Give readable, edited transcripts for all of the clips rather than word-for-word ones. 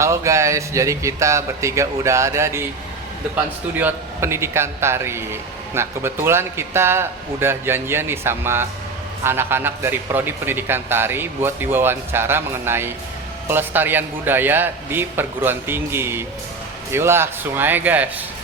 Halo guys, jadi kita bertiga udah ada di depan studio pendidikan tari. Nah, kebetulan kita udah janjian nih sama anak-anak dari Prodi Pendidikan Tari buat diwawancara mengenai pelestarian budaya di perguruan tinggi. Yuk langsung aja guys.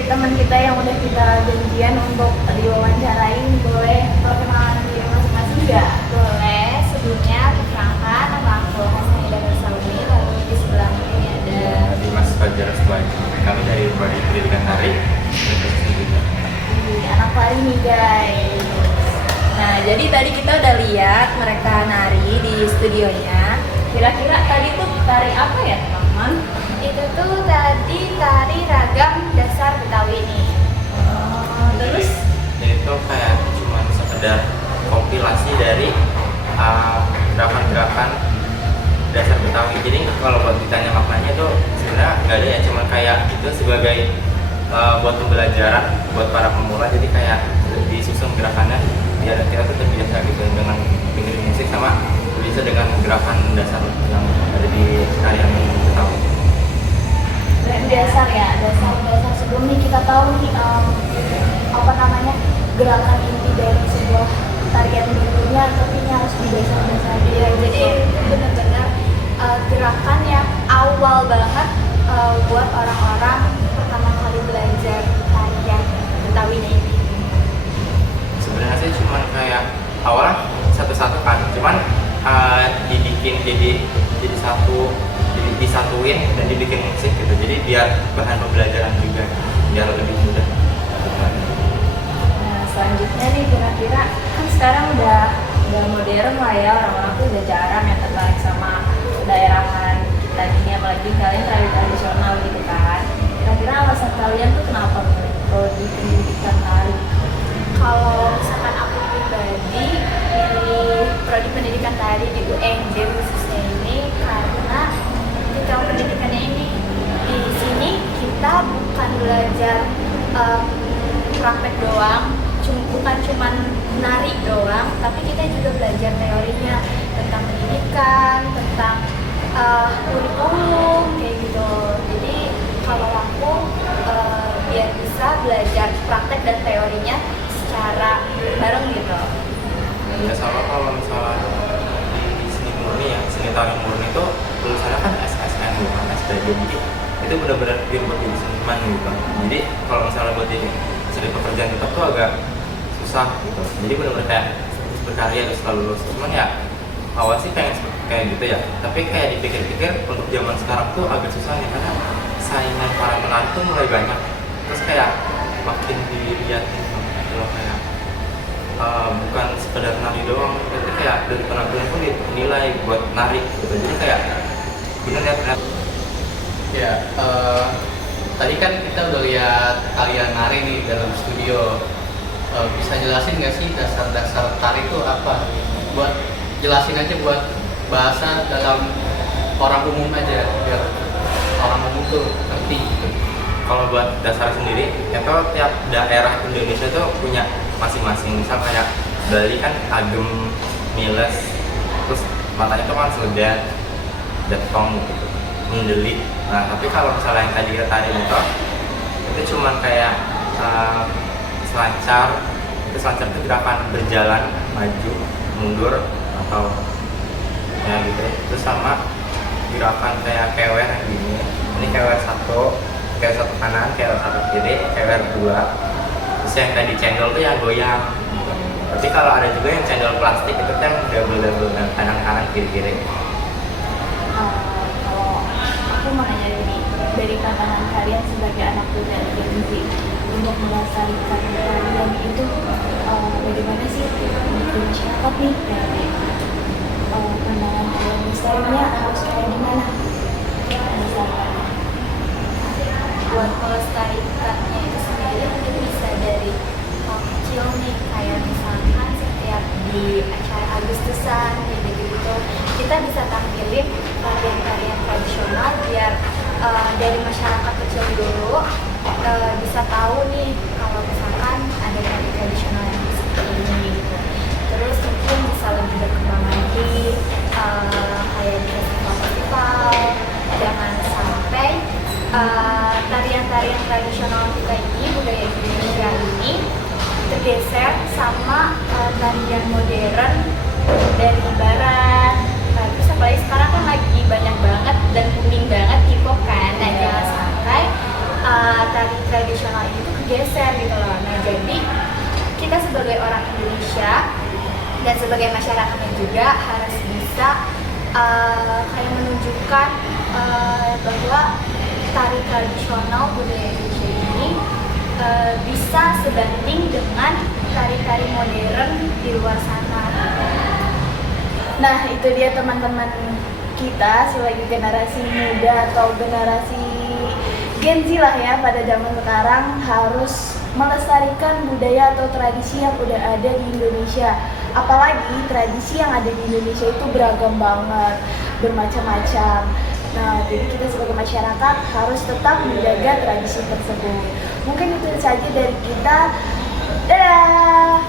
Teman kita yang udah kita janjian untuk diwawancarain, boleh perkenalan diri masing-masing nggak? Boleh. Sebelumnya perkenalkan, nama aku Hasnida Nursauni, lalu di sebelah ini ada Dimas Fajar Setuai. Kami dari Prodi Pendidikan Tari. anak tari nih guys. Nah, jadi tadi kita udah lihat mereka nari di studionya. Kira-kira tadi tuh tari apa ya teman-teman? Itu tuh tadi tari ragam dasar Betawi nih. Terus Itu kayak cuma sekedar kompilasi dari gerakan-gerakan dasar Betawi. Jadi kalau buat ditanya maknanya tuh sebenarnya nggak ada ya, cuma kayak itu sebagai buat pembelajaran buat para pemula. Jadi kayak disusun gerakannya biar kita tuh terbiasa gitu dengan dengerin musik sama bisa dengan gerakan dasar yang ada di tarian Betawi. dasar ya, dasar sebelum nih kita tahu nih apa namanya gerakan inti dari sebuah tarian berikutnya, tapi ini harus di dasar-dasar Ya, jadi itu benar-benar gerakan yang awal banget buat orang-orang pertama kali belajar tarian Betawinya ini. Sebenarnya sih cuman kayak awalnya satu-satu kan, cuman dibikin jadi satu, jadi disatuin dan dibikin musik gitu. Jadi biar bahan pembelajaran juga biar lebih mudah. Nah, selanjutnya nih kira-kira kan sekarang udah modern lah ya, orang-orang tuh udah jarang yang tertarik sama daerahan kita ini, apalagi kalian tradisional gitu kan. Kira-kira alasan kalian tuh kenapa milih prodi pendidikan tari? Kalau misalkan aku pribadi pilih prodi pendidikan tari di UNJ khususnya ini karena ketika pendidikannya ini di sini kita bukan belajar praktek doang, bukan cuman nari doang, tapi kita juga belajar teorinya tentang pendidikan, tentang kurikulum kayak gitu. Jadi kalau aku biar bisa belajar praktek dan teorinya secara bareng gitu. Ya sama kalau misalnya di seni murni ya, seni tari murni itu lulusannya kan SSN bukan SPG, jadi itu benar-benar pure buat jadi seniman gitu. Jadi kalau misalnya buat jadi cari pekerjaan tetap tuh agak susah gitu. Jadi benar-benar kayak berkarya terus selalu lulus. Cuman ya awal sih pengen kayak gitu ya, tapi kayak dipikir-pikir untuk zaman sekarang tuh agak susah nih karena saingan para penari tuh mulai banyak. Terus kayak makin dilihat gitu kayak bukan sekedar nari doang, tapi kayak dari penampilan pun dinilai buat nari gitu. Jadi kayak Bener ya, bener. Ya, tadi kan kita udah lihat kalian nari nih dalam studio. Bisa jelasin nggak sih dasar-dasar tari itu apa? Buat jelasin aja buat bahasa dalam orang umum aja, biar orang umum tuh ngerti gitu. Kalau buat dasar sendiri, itu tiap daerah Indonesia tuh punya masing-masing. Misal kayak Bali kan Agem, Miles, terus matanya itu kan Seledat, Datong, gitu, Mendelik. Nah, tapi kalau misalnya yang tadi kita tadi itu cuman kayak selancar. Itu selancar itu gerakan berjalan, maju, mundur, atau ya gitu. Terus sama gerakan kayak kewer gini. Ini kewer satu kanan, kewer satu kiri, kewer dua. Terus yang tadi cendol tuh yang goyang. Tapi kalau ada juga yang cendol plastik itu kan double kanan kiri. Kalau aku mau nanya dari pandangan kalian sebagai anak muda Gen Z untuk melestarikan tarian itu bagaimana sih di masyarakat nih dari pandangan kalian melestarikannya harus kayak gimana? Buat melestarikannya itu sendiri mungkin bisa dari kecil nih, kayak misalkan setiap di acara Agustusan gitu kita bisa tampilin tarian-tarian tradisional biar dari masyarakat kecil dulu bisa tahu nih kalau misalkan ada tari tradisional yang seperti ini gitu. Terus mungkin bisa lebih berkembang lagi kayak di festival-festival. Jangan sampai tarian-tarian tradisional kita ini, budaya Indonesia ini tergeser sama tarian modern dari barat. Nah, terus apalagi sekarang kan lagi banyak banget dan booming banget K-pop kan. Nah, jangan sampai tari tradisional ini tuh kegeser gitu loh. Nah, jadi kita sebagai orang Indonesia dan sebagai masyarakatnya juga harus bisa kayak menunjukkan bahwa tari tradisional budaya Indonesia ini bisa sebanding dengan tari-tari modern di luar sana. Nah, itu dia teman-teman kita, selagi generasi muda atau generasi Gen Z lah ya pada zaman sekarang harus melestarikan budaya atau tradisi yang udah ada di Indonesia. Apalagi tradisi yang ada di Indonesia itu beragam banget, bermacam-macam. Nah, jadi kita sebagai masyarakat harus tetap menjaga tradisi tersebut. Mungkin itu saja dari kita. Dadah!